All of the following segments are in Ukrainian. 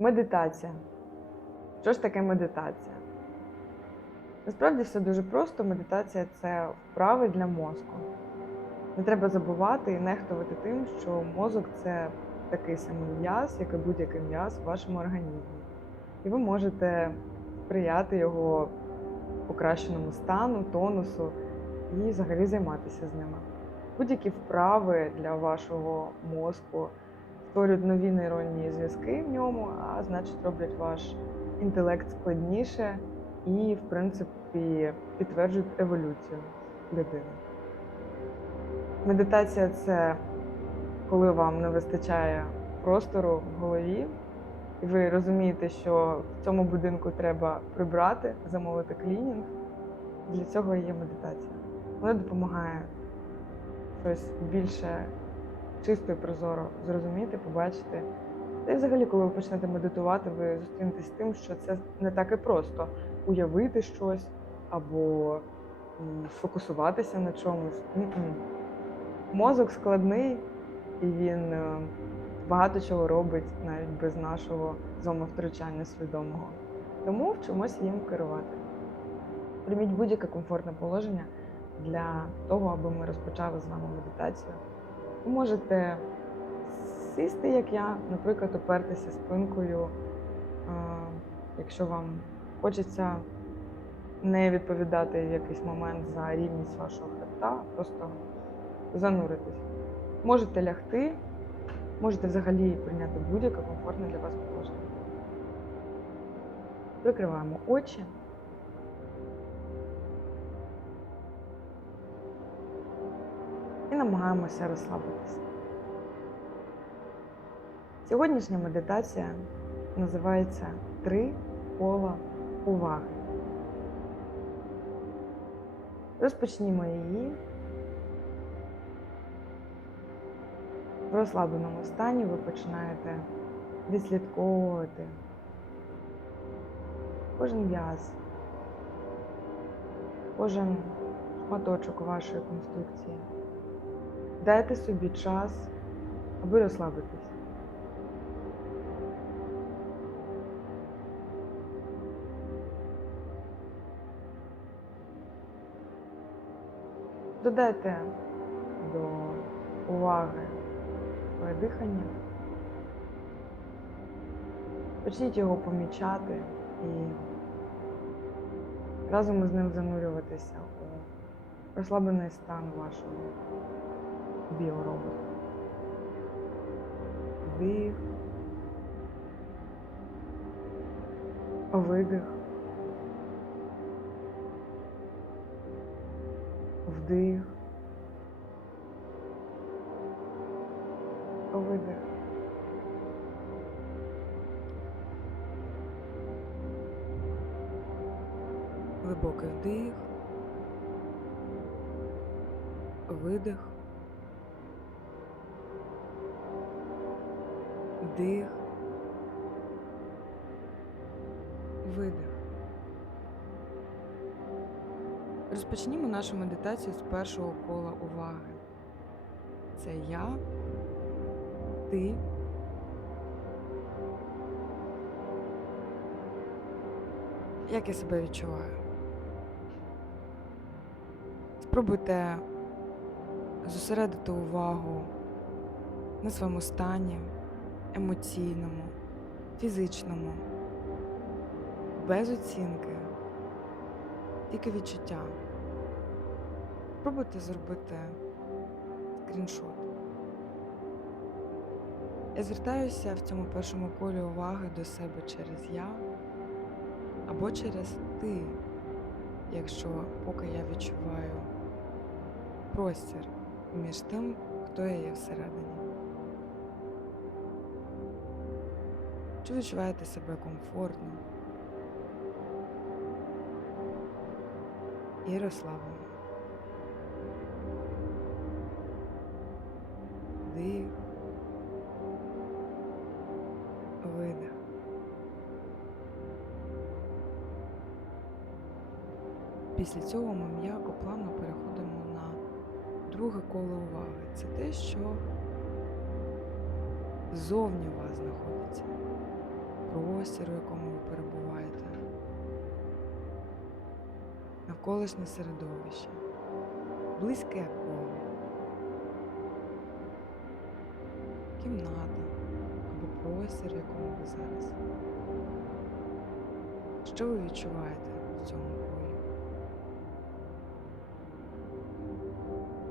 Медитація. Що ж таке медитація? Насправді все дуже просто. Медитація це вправи для мозку. Не треба забувати і нехтувати тим, що мозок це такий самий м'яз, як і будь-який м'яз в вашому організмі. І ви можете сприяти його покращеному стану, тонусу і взагалі займатися з ними. Будь-які вправи для вашого мозку створюють нові нейронні зв'язки в ньому, а значить роблять ваш інтелект складніше і, в принципі, підтверджують еволюцію людини. Медитація це коли вам не вистачає простору в голові, і ви розумієте, що в цьому будинку треба прибрати, замовити клінінг. Для цього є медитація. Вона допомагає щось більше чисто і прозоро зрозуміти, побачити. Та й взагалі, коли ви почнете медитувати, ви зустрінетесь з тим, що це не так і просто уявити щось або сфокусуватися на чомусь. М-м. Мозок складний, і він е, багато чого робить навіть без нашого з втручання свідомого. Тому вчимося їм керувати. Прийміть будь-яке комфортне положення для того, аби ми розпочали з вами медитацію. Ви можете сісти, як я, наприклад, опертися спинкою, е, якщо вам хочеться не відповідати в якийсь момент за рівність вашого хребта, просто зануритись. Можете лягти, можете взагалі прийняти будь-яке комфортне для вас положення. Прикриваємо очі. Намагаємося розслабитися. Сьогоднішня медитація називається Три кола уваги. Розпочнімо її. В розслабленому стані ви починаєте відслідковувати кожен в'яз, кожен шматочок вашої конструкції. Дайте собі час, аби розслабитись. Додайте до уваги своє дихання. Почніть його помічати і разом із ним занурюватися у розслаблений стан вашого біоробота. Вдих, видих, вдих, видих. Глибокий вдих, видих, вдих, видих. Розпочнімо нашу медитацію з першого кола уваги. Це я, ти. Як я себе відчуваю? Спробуйте зосередити увагу на своєму стані емоційному, фізичному, без оцінки, тільки відчуття. Спробуйте зробити скріншот. Я звертаюся в цьому першому колі уваги до себе через я або через ти, якщо поки я відчуваю простір між тим, хто я є всередині. Чи відчуваєте себе комфортно і розслаблено? Дих, видих. Після цього ми м'яко плавно переходимо на друге коло уваги. Це те, що ззовні вас знаходиться. Простір, у якому ви перебуваєте, навколишнє середовище, близьке коло, кімната або простір, в якому ви зараз. Що ви відчуваєте в цьому колі?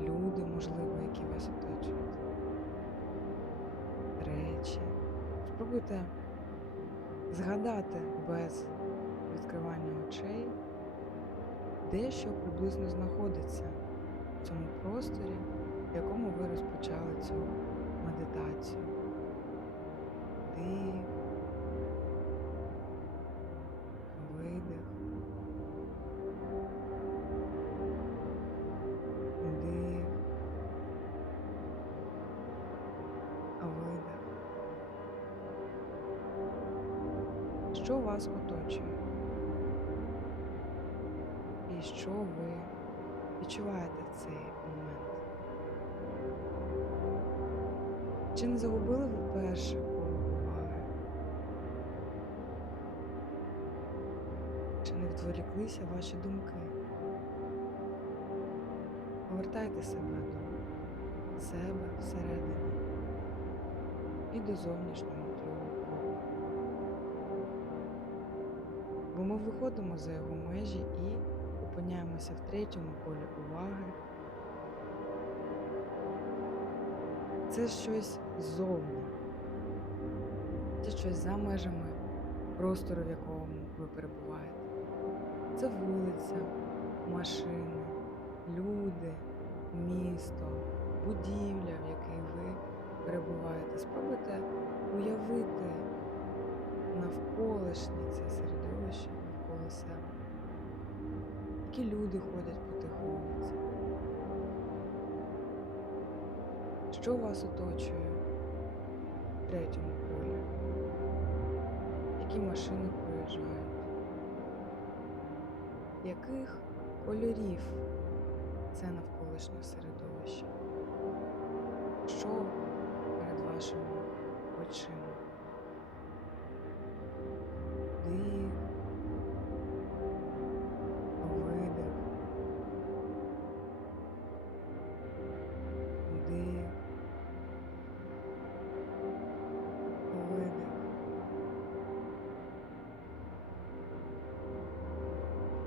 Люди, можливо, які вас оточують, речі. Спробуйте згадати без відкривання очей, де що приблизно знаходиться в цьому просторі, в якому ви розпочали цю медитацію. Дих, Що вас оточує? І що ви відчуваєте в цей момент? Чи не загубили ви перше коло уваги? Чи не відволіклися ваші думки? Повертайте себе до себе всередині і до зовнішнього другого Бо ми виходимо за його межі і опиняємося в третьому колі уваги. Це щось ззовні. Це щось за межами простору, в якому ви перебуваєте. Це вулиця, машини, люди, місто, будівля, в якій ви перебуваєте. Спробуйте уявити навколишнє це середовище навколо себе. Які люди ходять по тих вулицях? Що вас оточує в третьому колі? Які машини проїжджають? Яких кольорів це навколишнє середовище? Що перед вашими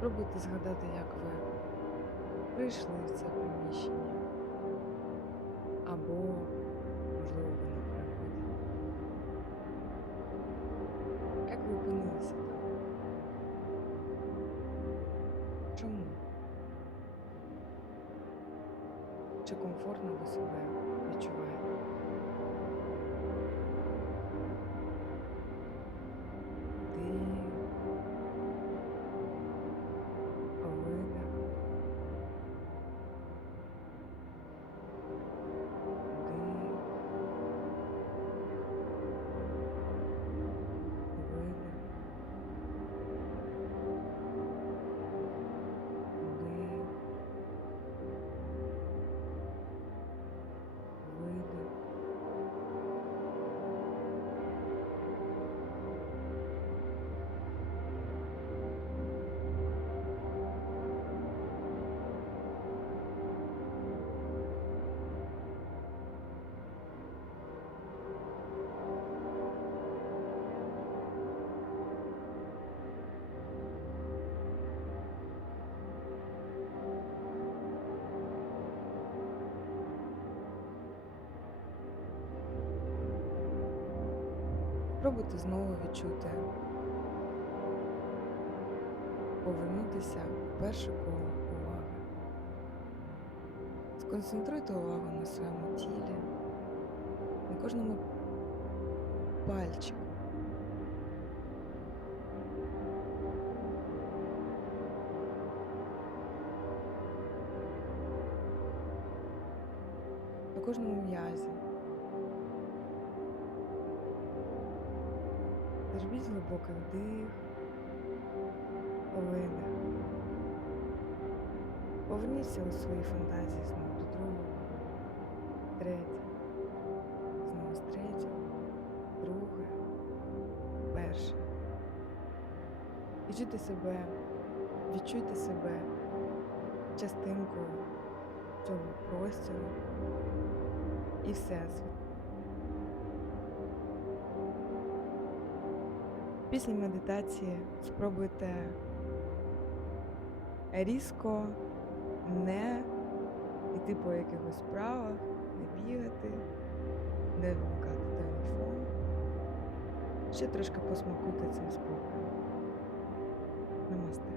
Спробуйте згадати, як ви прийшли в це приміщення. Або, можливо, ви на пригоді. Як ви опинилися там? Чому? Чи комфортно ви себе відчуваєте? Спробуйте знову відчути, повернутися в перше коло уваги. Сконцентруйте увагу на своєму тілі, на кожному пальчику. На кожному м'язі. Глибокий вдих, видих. Поверніться у свої фантазії знову до другого, третє, знову з третього, друге, перше. Відчуйте себе, відчуйте себе частинкою цього простору і всесвіту. Після медитації спробуйте різко не йти по якихось справах, не бігати, не вмикати телефон. Ще трошки посмакуйте цим спокоєм. Намасте.